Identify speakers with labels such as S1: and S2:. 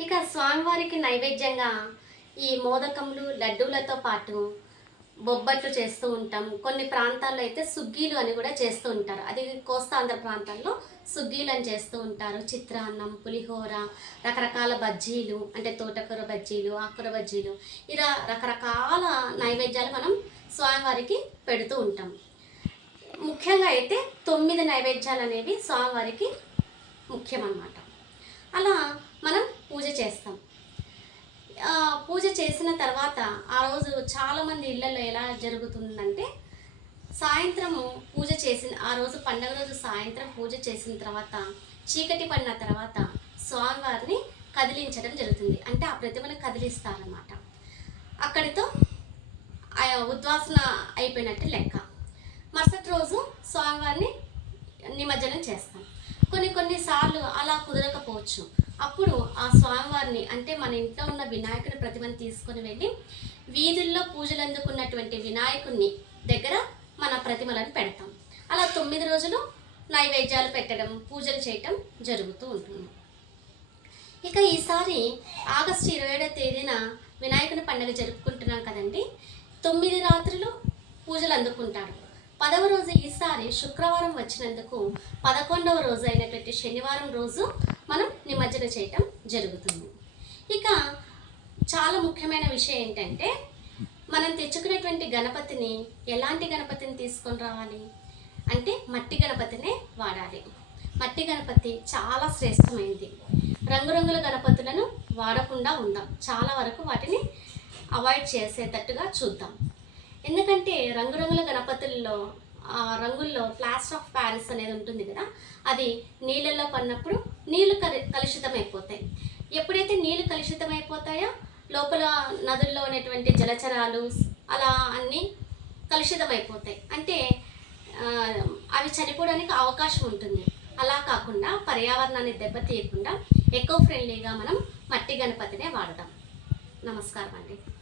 S1: ఇక స్వామివారికి నైవేద్యంగా ఈ మోదకములు లడ్డూలతో పాటు బొబ్బట్లు చేస్తూ ఉంటాం. కొన్ని ప్రాంతాల్లో అయితే సుగ్గీలు అని కూడా చేస్తూ ఉంటారు. అది కోస్తాంధ్ర ప్రాంతాల్లో సుగ్గీలు అని చేస్తూ ఉంటారు. చిత్రాన్నం పులిహోర రకరకాల బజ్జీలు అంటే తోటకూర బజ్జీలు ఆకుర బజ్జీలు ఇలా రకరకాల నైవేద్యాలు మనం స్వామివారికి పెడుతూ ఉంటాం. ముఖ్యంగా అయితే తొమ్మిది నైవేద్యాలు అనేవి స్వామివారికి ముఖ్యం అన్నమాట అలా మనం చేస్తాం. పూజ చేసిన తర్వాత ఆ రోజు చాలామంది ఇళ్ళల్లో ఎలా జరుగుతుందంటే సాయంత్రము పూజ చేసిన ఆ రోజు పండగ రోజు సాయంత్రం పూజ చేసిన తర్వాత చీకటి పడిన తర్వాత స్వామివారిని కదిలించడం జరుగుతుంది. అంటే ఆ ప్రతిమను కదిలిస్తారనమాట అక్కడితో ఆ ఉద్వాసన అయిపోయినట్టు లెక్క. మరుసటి రోజు స్వామివారిని నిమజ్జనం చేస్తాం. కొన్ని కొన్ని సార్లు అలా కుదరకపోవచ్చు. అప్పుడు ఆ స్వామివారిని అంటే మన ఇంట్లో ఉన్న వినాయకుడి ప్రతిమను తీసుకొని వెళ్ళి వీధుల్లో పూజలు అందుకున్నటువంటి వినాయకుడిని దగ్గర మన ప్రతిమలను పెడతాం. అలా తొమ్మిది రోజులు నైవేద్యాలు పెట్టడం పూజలు చేయటం జరుగుతూ ఉంటుంది. ఇక ఈసారి ఆగస్టు ఇరవై ఏడవ తేదీన వినాయకుని పండుగ జరుపుకుంటున్నాం కదండి. తొమ్మిది రాత్రులు పూజలు అందుకుంటారు. పదవ రోజు ఈసారి శుక్రవారం వచ్చినందుకు పదకొండవ రోజు అయినటువంటి శనివారం రోజు మనం నిమజ్జన చేయటం జరుగుతుంది. ఇక చాలా ముఖ్యమైన విషయం ఏంటంటే మనం తెచ్చుకునేటువంటి గణపతిని ఎలాంటి గణపతిని తీసుకొని రావాలి? అంటే మట్టి గణపతినే వాడాలి. మట్టి గణపతి చాలా శ్రేష్టమైనది రంగురంగుల గణపతులను వాడకుండా ఉందాం. చాలా వరకు వాటిని అవాయిడ్ చేసేటట్టుగా చూద్దాం. ఎందుకంటే రంగురంగుల గణపతుల్లో ఆ రంగుల్లో ప్లాస్టర్ ఆఫ్ ప్యారిస్ అనేది ఉంటుంది కదా అది నీళ్ళల్లో పడినప్పుడు నీళ్ళు కలి కలుషితం అయిపోతాయి ఎప్పుడైతే నీళ్ళు కలుషితం అయిపోతాయో లోపల నదుల్లో ఉన్నటువంటి జలచరాలు అలా అన్నీ కలుషితం అయిపోతాయి అంటే అవి చనిపోవడానికి అవకాశం ఉంటుంది. అలా కాకుండా పర్యావరణాన్ని దెబ్బతీయకుండా ఎకో ఫ్రెండ్లీగా మనం మట్టి గణపతినే వాడదాం నమస్కారం అండి